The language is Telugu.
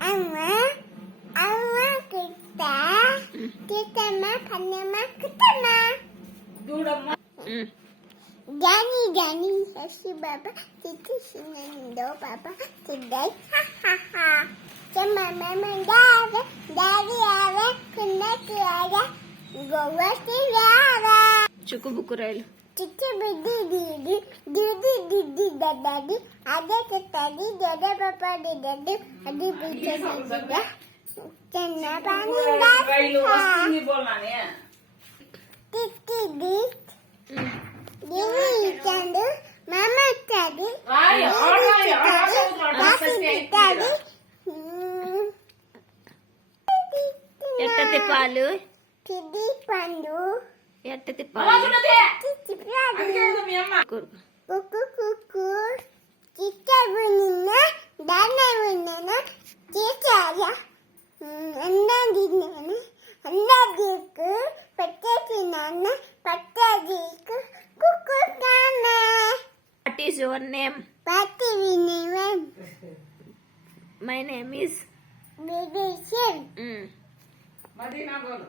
Ama, ama kita mah panama ketama. Jani sasi baba, titi sinando baba, today ha ha ha. Sama mama daddy ave, connect ave, go work ave. చుక్కు బుక్కు రైలు చిచ్చు బిడ్డి దీది దీది దిద్ది దడ్డి అదే తడి దడ పాప దడ్డు అది బిడ్డ చిన్న పాని తిట్టి దీని ఇచ్చాడు మామ ఇచ్చాడు ఇచ్చాడు ఎట్ట తిప్పాలు తిద్ది పండు ఎట్ట తిప్పాలి కుక్కు కుక్కు చిట్టబు నిన్న దానవున్న చేశారా అన్నదిన్నాను అన్నదికు పట్టేసినాన్న పట్టదికు కుక్కు కానా వాట్ ఈస్ యువర్ నేమ్ పట్టి వినేవన్ మై నేమ్ ఈస్ విదేశం మదీనా బోలు